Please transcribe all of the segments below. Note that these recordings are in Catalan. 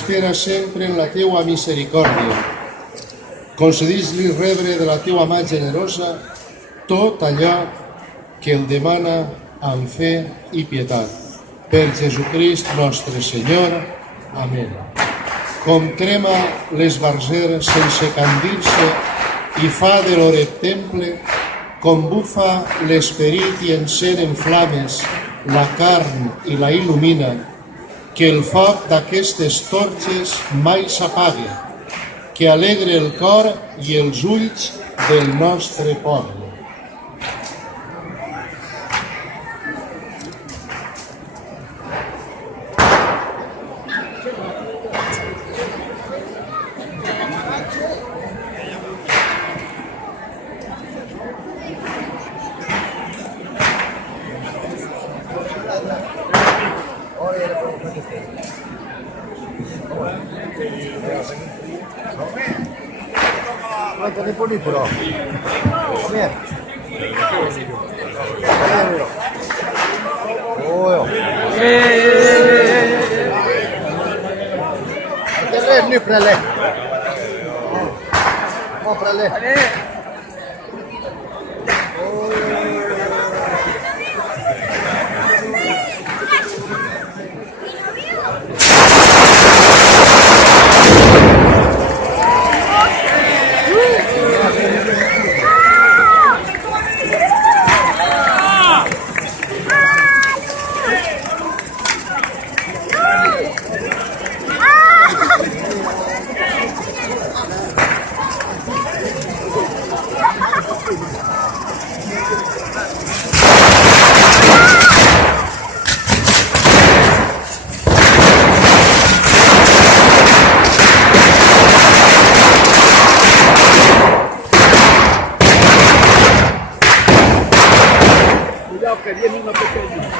espera sempre en la teua misericòrdia. Concedís-li rebre de la teua mà generosa tot allò que el demana amb fe i pietat. Per Jesucrist nostre Senyor. Amén. Com crema l'esbarzer sense candir-se i fa de l'oret temple, com bufa l'esperit i encén en flames la carn i la il·lumina, que el foc d'aquestes torxes mai s'apague, que alegre el cor i els ulls del nostre poble. Quanto ne poni però? Come? Oh. Deve venir para lá. Vamos para lá. Que viene una pequeña.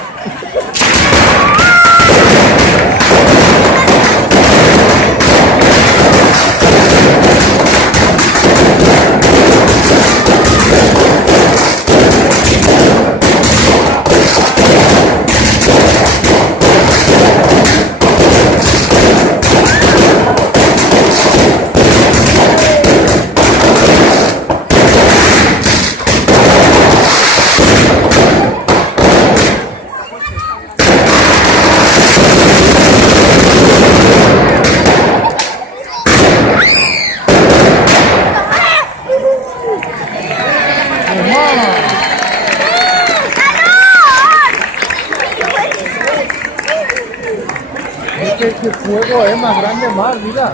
Que fuego es más grande más, mira.